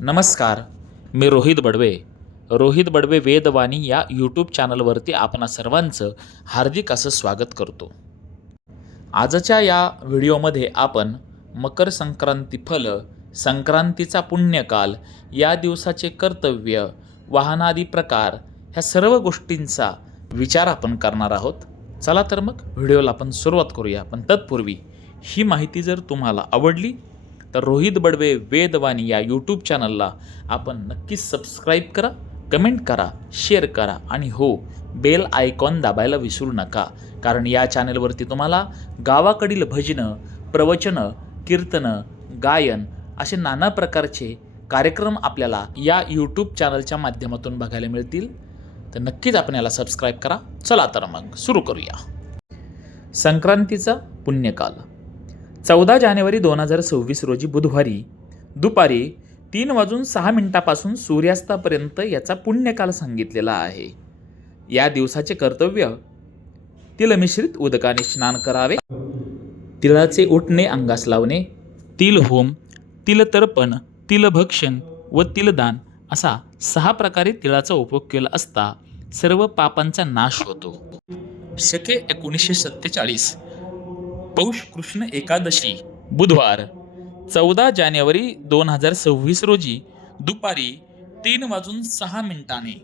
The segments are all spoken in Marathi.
नमस्कार मी रोहित बडवे. रोहित बडवे वेदवाणी या यूट्यूब चॅनलवरती आपणा सर्वांचं हार्दिक असं स्वागत करतो. आजच्या या व्हिडिओमध्ये आपण मकर संक्रांती फल संक्रांतीचा पुण्यकाल या दिवसाचे कर्तव्य वाहनादी प्रकार ह्या सर्व गोष्टींचा विचार आपण करणार आहोत. चला तर मग व्हिडिओला आपण सुरुवात करूया. पण तत्पूर्वी ही माहिती जर तुम्हाला आवडली तर रोहित बडवे वेदवाणी या यूट्यूब चॅनलला आपण नक्कीच सबस्क्राईब करा कमेंट करा शेअर करा आणि हो बेल आयकॉन दाबायला विसरू नका. कारण या चॅनलवरती तुम्हाला गावाकडील भजनं प्रवचनं कीर्तनं गायन असे नाना प्रकारचे कार्यक्रम आपल्याला या यूट्यूब चॅनलच्या माध्यमातून बघायला मिळतील. तर नक्कीच आपण याला सबस्क्राईब करा. चला तर मग सुरू करूया. संक्रांतीचा पुण्यकाल. चौदा जानेवारी दोन हजार सव्वीस रोजी बुधवारी दुपारी तीन वाजून सहा मिनिटापासून सूर्यास्तापर्यंत याचा पुण्यकाल सांगितलेला आहे. या दिवसाचे कर्तव्य तिलमिश्रित उदकाने स्नान करावे तिळाचे उठणे अंगास लावणे तिल होम तिलतर्पण तिलभक्षण व तिलदान असा सहा प्रकारे तिळाचा उपयोग केला असता सर्व पापांचा नाश होतो. शके एकोणीसशे सत्तेचाळीस पौष कृष्ण एकादशी बुधवार चौदा जानेवारी दोन हजार सव्वीस रोजी दुपारी तीन वाजून सहा मिनिटाने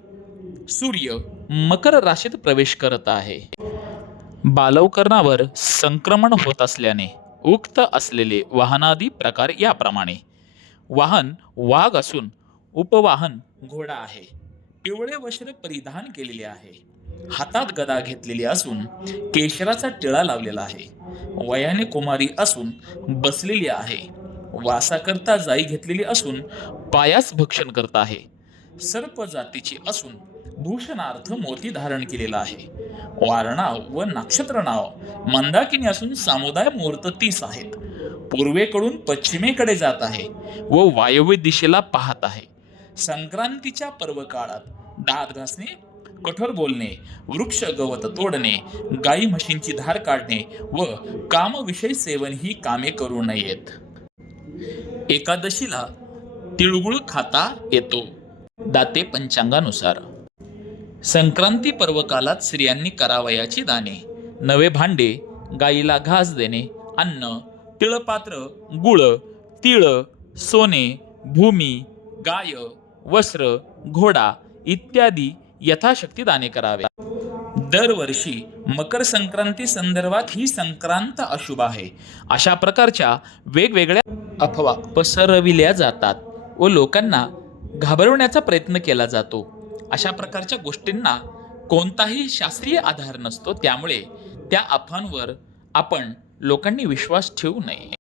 सूर्य मकर राशीत प्रवेश करत आहे. बालवकरणावर संक्रमण होत असल्याने उक्त असलेले वाहनादी प्रकार याप्रमाणे वाहन वाघ असून उपवाहन घोडा आहे. पिवळे वस्त्र परिधान केलेले आहे. हातात गदा घेतलेली असून केशराचा टिळा लावलेला आहे. वयाने कुमारी असून बसलेली आहे. वासाकरता जाई घेतलेली असून पायास भक्षण करत आहे. सर्प जातीची असून भूषणार्थ मोती धारण केलेला आहे. वारणाव व नक्षत्र नाव मंदाकिनी असून सामुदाय मुहूर्त तीस आहेत. पूर्वेकडून पश्चिमेकडे जात आहे व वायव्य दिशेला पाहत आहे. संक्रांतीच्या पर्व काळात दात घासणे कठोर बोलणे वृक्ष गवत तोडणे गाई म्हशींची धार काढणे व कामविषयी सेवन ही कामे करू नयेत. एकादशीला तिळगुळ खाता येतो. दाते पंचांगानुसार. संक्रांती पर्वकालात स्त्रियांनी करावयाची दाने नवे भांडे गाईला घास देणे अन्न तिळपात्र गुळ तिळ सोने भूमी गाय वस्त्र घोडा इत्यादी यथाशक्ती दाने करावे. दरवर्षी मकर संक्रांती संदर्भात ही संक्रांत अशुभ आहे. अशा प्रकारच्या वेगवेगळ्या अफवा पसरविल्या जातात व लोकांना घाबरवण्याचा प्रयत्न केला जातो. अशा प्रकारच्या गोष्टींना कोणताही शास्त्रीय आधार नसतो त्यामुळे त्या अफवांवर आपण लोकांनी विश्वास ठेवू नये.